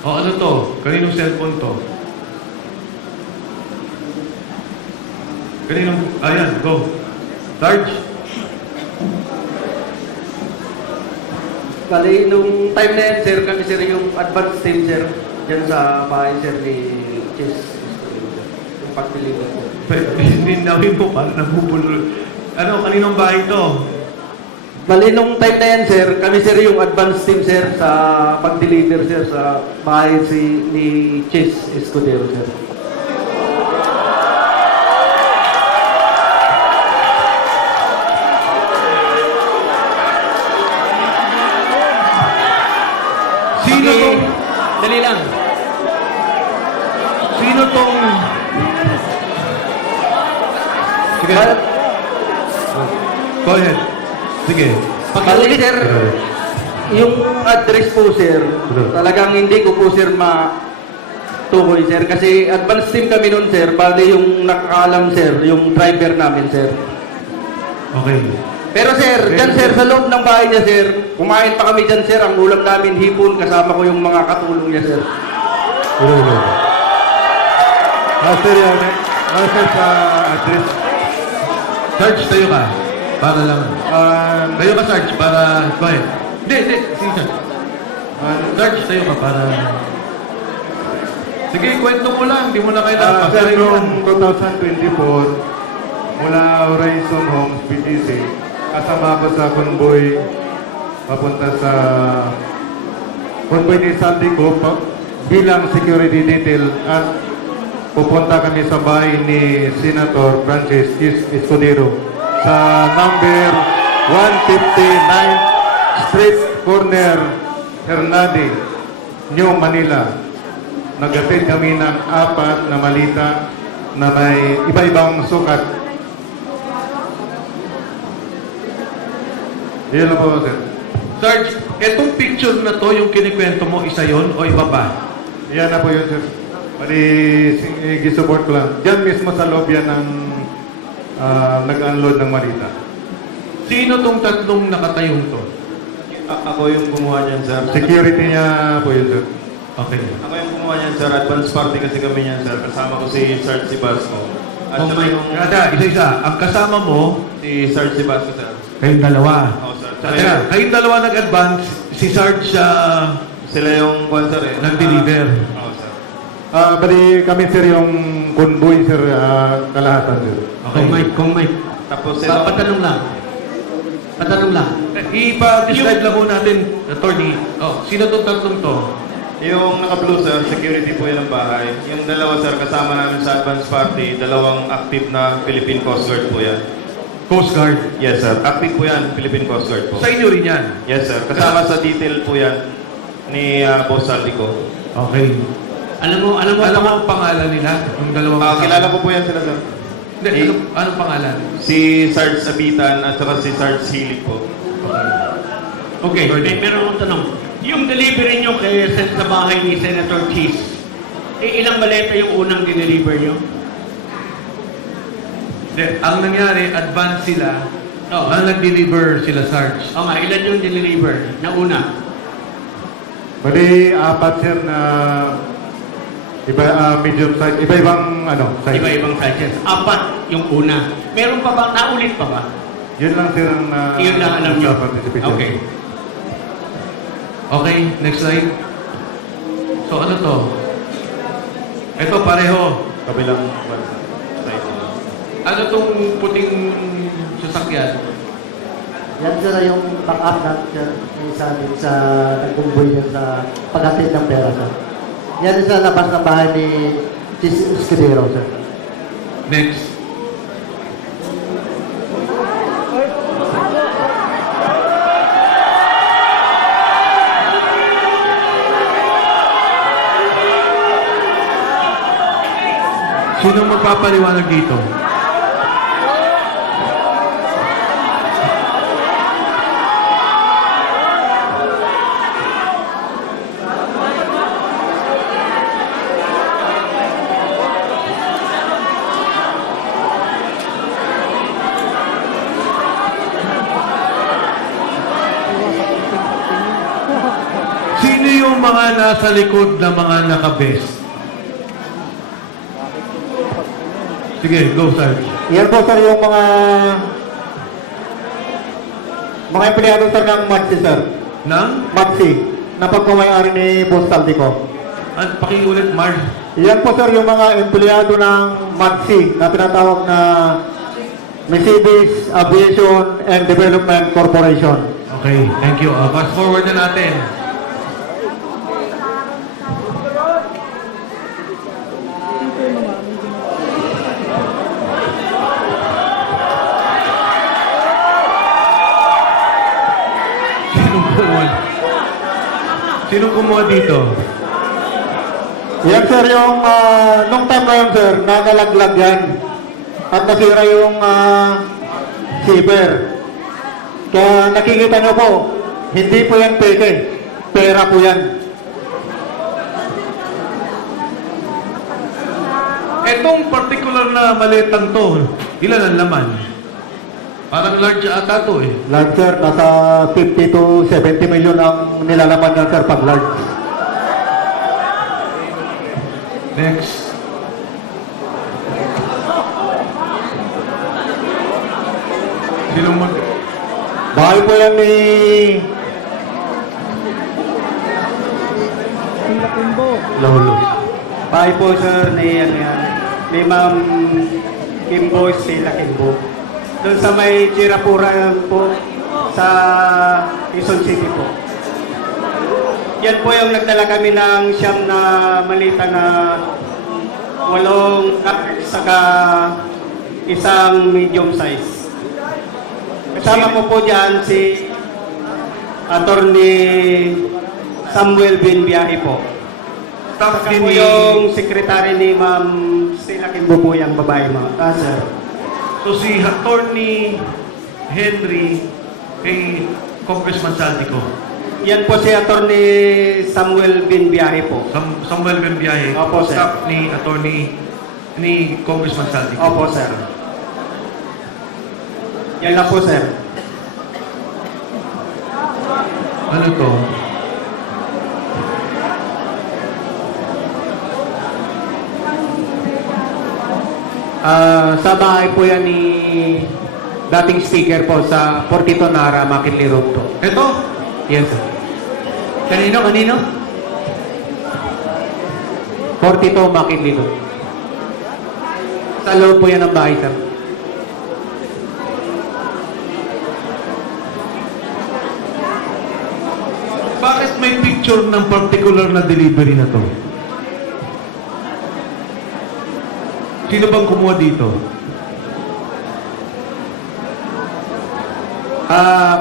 O ano to? Kaninong cellphone to? Kaninong... Ayan, go. Sarge? Bali, nung time na yan, sir, kami sir yung advance team, sir. Diyan sa bahay, sir, ni Chess. Yung pag-deliver, sir. Hindi namin mo para nabubulol. Ano, kaninong bahay to? Bali, nung time na yan, sir, kami sir yung advance team, sir, sa pag-deliver, sir, sa bahay ni Chess Escudero, sir. Sino Okay. tong... Dali lang. Sino tong... Sige. Go ahead. Sige. Bali, sir, yung address po, sir, talagang hindi ko po, sir, tukoy, sir. Kasi advance team kami nun, sir. Bali, yung nakakalam, sir, yung driver namin, sir. Okay. Pero sir, dyan sir, sa loob ng bahay niya sir, kumain pa kami dyan sir, ang ulam namin hipon, kasama ko yung mga katulong niya sir. Master yan. Master sa address. Sarge, tayo ka. Para lang. Tayo ka, Sarge, para... Go ahead. Hindi. Sige, Sarge. Sarge, tayo ka para... Sige, kwento mo lang. Hindi mo na kailangan. Sir, noong 2024, mula Horizon Homes, PTC, kasama ko sa convoy papunta sa convoy ni Sandy ko bilang security detail at pupunta kami sa bahay ni Senator Francis Escudero sa number 159 Street Corner, Hernade, New Manila. Nagatid kami ng 4 na malita na may iba-ibang sukat. Yan lang po, sir. Sarge, etong picture na to, yung kinikwento mo, isa yon o iba pa? Yan na po yun, sir. Pwede gisupport ko lang. Diyan mismo sa loob yan ng nag-unload ng malita. Sino tong tatlong nakatayong to? Ako yung gumawa niyan, sir. Security niya po yun, sir. Okay. Ako yung gumawa niyan, sir. Advance party kasi kami niyan, sir. Kasama ko si Sarge Sibasco. At saka yung Isa-isa. Ang kasama mo, si Sarge Sibasco, sir. kayong dalawa. Oo, sir. Teka, kayong dalawa nag-advance, si Sarge Sila yung kwan, sir, eh. nag-deliver. Oo, sir. Bali kami, sir, yung convoy, sir, kalahatan, sir. Okay. Kung may. Tapos sila... Patanong lang. Ipa-describe lang po natin, attorney. Oh, sino tong tatlong to? Yung naka-blue, sir, security po yan ang bahay. Yung dalawa, sir, kasama namin sa advance party, dalawang active na Philippine Coast Guard po yan. Coast Guard. Yes, sir. Active po yan, Philippine Coast Guard po. Sa inyo rin yan. Yes, sir. Kasama sa detail po yan ni Boss Saldico. Okay. Alam mo Alam mo ang pangalan nila? Yung dalawang Kilala ko po yan sila, sir. Hindi, anong pangalan? Si Sarge Abitan at saka si Sarge Hilig po. Okay, meron akong tanong. Yung delivery nyo sa bahay ni Senator Cheese, ilang maleta yung unang dineliver nyo? Hindi, ang nangyari, advance sila. Oo. Ang nag-deliver sila, Sarge. O nga, ilan yung dineliver na una? Bali, 4, sir, na medium size, iba-ibang size. Iba-ibang sizes. 4 yung una. Meron pa ba? Naulit pa ba? Yun lang, sir, ang Yun lang alam nyo. participation. Okay. Okay, next slide. So, ano to? Ito, pareho. Kabilang side. Ano tong puting sasakyan? Yan sir yung backup natin sir, yung sa atin sa nagkumboy yan sa paghatid ng pera sir. Yan sa labas ng bahay ni Chis Escudero sir. Next. Sino magpapaliwanag dito? Sino yung mga nasa likod ng mga naka-vest? Sige, go, Sarge. Yan po sir yung mga empleyado sir ng Maxi sir. Nang? Maxi, na pagmamayari ni Boss Saldico. At pakiulit, Marge. Yan po sir yung mga empleyado ng Maxi na tinatawag na Mercedes Aviation and Development Corporation. Okay, thank you. Fast forward na natin. Sinong kumuha dito? Yan sir yung nung time na yun sir, nakalaglag yan. At nasira yung zipper. Kaya nakikita nyo po, hindi po yan peke. Pera po yan. Etong particular na maletang to, ilan ang laman? Parang large ata to eh. Large sir, nasa 50 to 70 million ang nilalaman yan sir pag large. Next. Sinong mag... Bahay po yan ni... Lolo. Bahay po sir ni ni Ma'am Kimbo Sila Kimbo. Doon sa may Chirapura po sa Quezon City po. Yan po yung nagdala kami ng siyam na malita na 8 saka isang medium size. Kasama po po dyan si Attorney Samuel Binbiyahe po. Staff Saka din po ni... yung sekretary ni Ma'am Sila Kimbo po yung babae mo. Sir. So si Attorney Henry kay Congressman Saldico. Yan po si Attorney Samuel Binbiyahe po. Samuel Benbiaye. Opo, sir. Staff ni Attorney ni Congressman Saldico. Opo, sir. Yan lang po, sir. Ano to? Sa bahay po yan ni dating speaker po sa Portito Nara, Makinli Road po. Ito? Yes, sir. Kanino? Portito, Makinli Road. Sa loob po yan ang bahay, sir. Bakit may picture ng particular na delivery na to? Sino bang kumuha dito?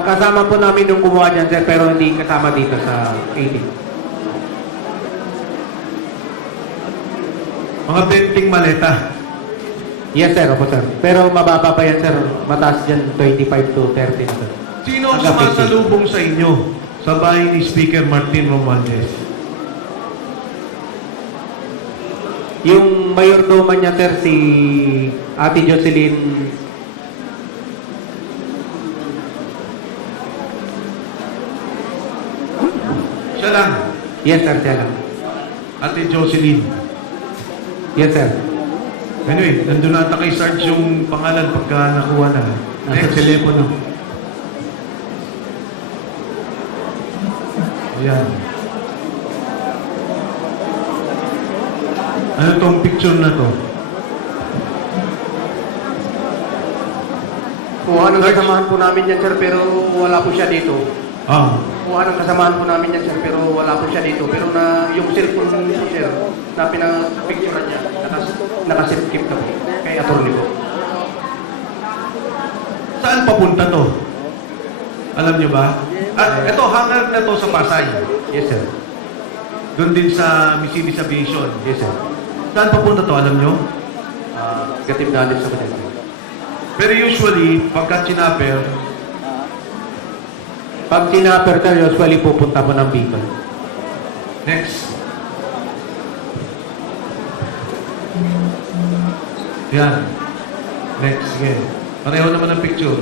Kasama po namin yung kumuha dyan, sir, pero hindi kasama dito sa 18. Mga benting maleta. Yes, sir. Opo, sir. Pero mababa pa yan, sir. Mataas dyan, 25 to 30 na, sir. Sino ang Hanggang 50. sumasalubong sa inyo sa bahay ni Speaker Martin Romualdez? Yung mayordomo niya, sir, si Ate Jocelyn. Siya lang. Yes, sir, siya lang. Ate Jocelyn. Yes, sir. Anyway, nandun na ata kay Sarge yung pangalan pagka nakuha na. Nasa telepono. Ayan. Ano tong picture na to? Kuha ng kasamahan po namin yan, sir, pero wala po siya dito. Ah, Kuha ng kasamahan po namin yan, sir, pero wala po siya dito. Pero na yung cellphone po, sir, na pinapicturean niya, nakasipkip na po kay attorney po. saan papunta to? Alam nyo ba? Ito, hangar na to sa Pasay. Yes, sir. Doon din sa Mercedes Aviation. Yes, sir. Saan papunta to, alam nyo? Negative knowledge sa kanila. Pero usually, pagka chinapper, Pag sinapper, sir, usually pupunta po ng Bicol. next. Yan. Next, sige. Pareho naman ang picture.